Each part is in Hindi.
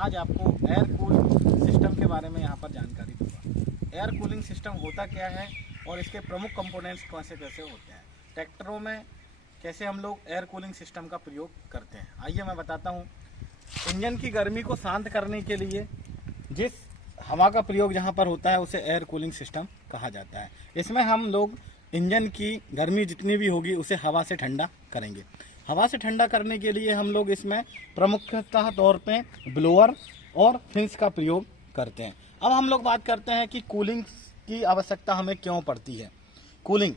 आज आपको एयर कूल सिस्टम के बारे में यहाँ पर जानकारी दूंगा। एयर कूलिंग सिस्टम होता क्या है और इसके प्रमुख कंपोनेंट्स कैसे कैसे होते हैं, ट्रैक्टरों में कैसे हम लोग एयर कूलिंग सिस्टम का प्रयोग करते हैं। आइए मैं बताता हूँ। इंजन की गर्मी को शांत करने के लिए जिस हवा का प्रयोग जहाँ पर होता है उसे एयर कूलिंग सिस्टम कहा जाता है। इसमें हम लोग इंजन की गर्मी जितनी भी होगी उसे हवा से ठंडा करेंगे। हवा से ठंडा करने के लिए हम लोग इसमें प्रमुखतः तौर पे ब्लोअर और फिन्स का प्रयोग करते हैं। अब हम लोग बात करते हैं कि कूलिंग की आवश्यकता हमें क्यों पड़ती है। कूलिंग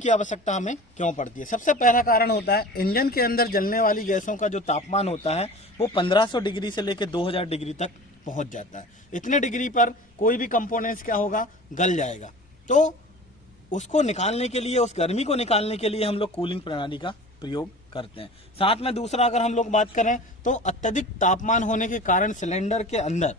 की आवश्यकता हमें क्यों पड़ती है। सबसे पहला कारण होता है इंजन के अंदर जलने वाली गैसों का जो तापमान होता है वो 1500 डिग्री से लेकर 2000 डिग्री तक पहुंच जाता है। इतने डिग्री पर कोई भी कंपोनेंट्स क्या होगा, गल जाएगा। तो उसको निकालने के लिए, उस गर्मी को निकालने के लिए हम लोग कूलिंग प्रणाली का प्रयोग करते हैं। साथ में दूसरा अगर हम लोग बात करें तो अत्यधिक तापमान होने के कारण सिलेंडर के अंदर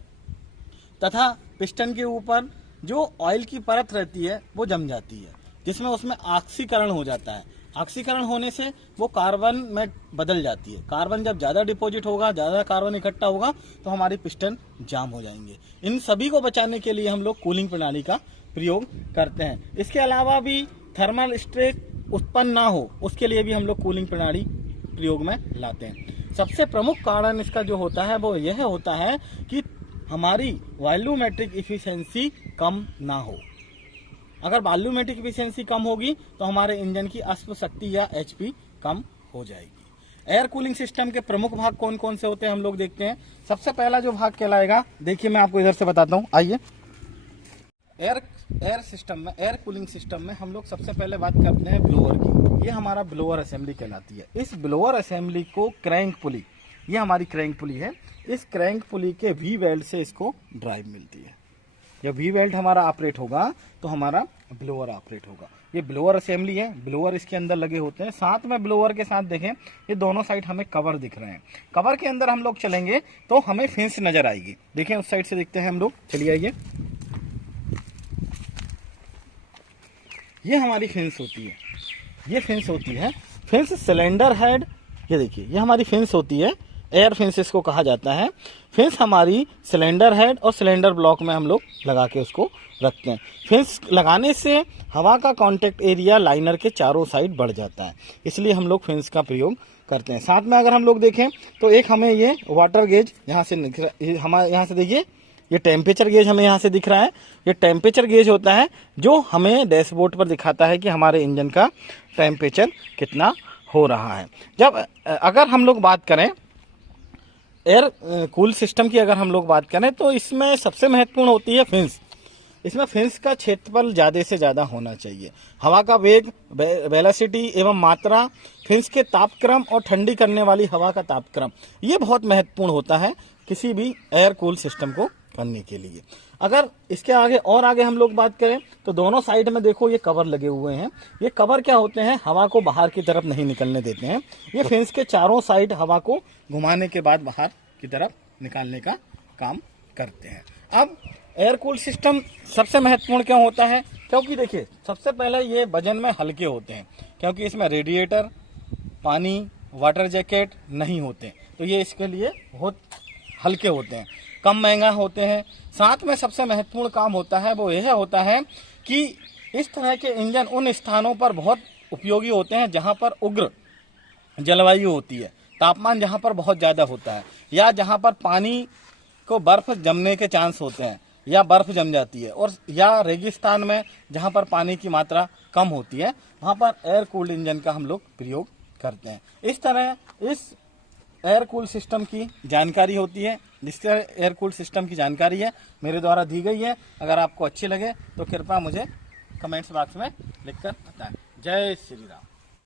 तथा पिस्टन के ऊपर जो ऑयल की परत रहती है वो जम जाती है, जिसमें उसमें ऑक्सीकरण हो जाता है। ऑक्सीकरण होने से वो कार्बन में बदल जाती है। कार्बन जब ज़्यादा डिपॉजिट होगा, ज़्यादा कार्बन इकट्ठा होगा तो हमारी पिस्टन जाम हो जाएंगे। इन सभी को बचाने के लिए हम लोग कूलिंग प्रणाली का प्रयोग करते हैं। इसके अलावा भी थर्मल स्ट्रेस उत्पन्न ना हो उसके लिए भी हम लोग कूलिंग प्रणाली प्रयोग में लाते हैं। सबसे प्रमुख कारण इसका जो होता है वो यह होता है कि हमारी वॉल्यूमेट्रिक इफिशिएंसी कम ना हो। अगर वॉल्यूमेट्रिक इफिशिएंसी कम होगी तो हमारे इंजन की अश्व शक्ति या एचपी कम हो जाएगी। एयर कूलिंग सिस्टम के प्रमुख भाग कौन कौन से होते हैं हम लोग देखते हैं। सबसे पहला जो भाग कहलाएगा, देखिए मैं आपको इधर से बताता हूँ। आइए, एयर कूलिंग सिस्टम में हम लोग सबसे पहले बात करते हैं ब्लोअर की। ये हमारा ब्लोअर असेंबली कहलाती है। इस ब्लोअर असेंबली को क्रैंक पुली, ये हमारी क्रैंक पुली है, इस क्रैंक पुली के वी वेल्ट से इसको ड्राइव मिलती है। जब वी वेल्ट हमारा ऑपरेट होगा तो हमारा ब्लोअर ऑपरेट होगा। ये ब्लोअर असेंबली है, ब्लोअर इसके अंदर लगे होते हैं। साथ में ब्लोअर के साथ देखें ये दोनों साइड हमें कवर दिख रहे हैं। कवर के अंदर हम लोग चलेंगे तो हमें फिन्स नजर आएगी। देखें उस साइड से देखते हैं हम लोग, चलिए आइए। ये हमारी फिन्स होती है, ये फिन्स होती है। फिन्स सिलेंडर हेड, ये देखिए ये हमारी फिन्स होती है, एयर फिन्स इसको कहा जाता है। फिन्स हमारी सिलेंडर हेड और सिलेंडर ब्लॉक में हम लोग लगा के उसको रखते हैं। फिन्स लगाने से हवा का कांटेक्ट एरिया लाइनर के चारों साइड बढ़ जाता है, इसलिए हम लोग फिन्स का प्रयोग करते हैं। साथ में अगर हम लोग देखें तो एक हमें ये वाटर गेज यहाँ से हमारे यहाँ से देखिए, ये टेम्परेचर गेज हमें यहाँ से दिख रहा है। ये टेम्परेचर गेज होता है जो हमें डैशबोर्ड पर दिखाता है कि हमारे इंजन का टेम्परेचर कितना हो रहा है। जब अगर हम लोग बात करें एयर कूल सिस्टम की, अगर हम लोग बात करें तो इसमें सबसे महत्वपूर्ण होती है फिन्स। इसमें फिन्स का क्षेत्रफल ज़्यादा से ज़्यादा होना चाहिए। हवा का वेग, वेलोसिटी एवं मात्रा, फिन्स के तापक्रम और ठंडी करने वाली हवा का तापक्रम, ये बहुत महत्वपूर्ण होता है किसी भी एयर कूल सिस्टम को करने के लिए। अगर इसके आगे हम लोग बात करें तो दोनों साइड में देखो ये कवर लगे हुए हैं। ये कवर क्या होते हैं, हवा को बाहर की तरफ नहीं निकलने देते हैं। ये फिन्स के चारों साइड हवा को घुमाने के बाद बाहर की तरफ निकालने का काम करते हैं। अब एयर कूल सिस्टम सबसे महत्वपूर्ण क्यों होता है, क्योंकि देखिए सबसे पहले ये वजन में हल्के होते हैं, क्योंकि इसमें रेडिएटर, पानी, वाटर जैकेट नहीं होते, तो ये इसके लिए बहुत हल्के होते हैं, कम महंगा होते हैं। साथ में सबसे महत्वपूर्ण काम होता है वो यह होता है कि इस तरह के इंजन उन स्थानों पर बहुत उपयोगी होते हैं जहां पर उग्र जलवायु होती है, तापमान जहां पर बहुत ज़्यादा होता है, या जहां पर पानी को बर्फ जमने के चांस होते हैं या बर्फ जम जाती है, और या रेगिस्तान में जहां पर पानी की मात्रा कम होती है, वहां पर एयर कूल्ड इंजन का हम लोग प्रयोग करते हैं। इस तरह इस एयर कूल सिस्टम की जानकारी होती है। जिस तरह एयर कूल सिस्टम की जानकारी है मेरे द्वारा दी गई है। अगर आपको अच्छी लगे तो कृपया मुझे कमेंट्स बॉक्स में लिखकर बताएं। जय श्री राम।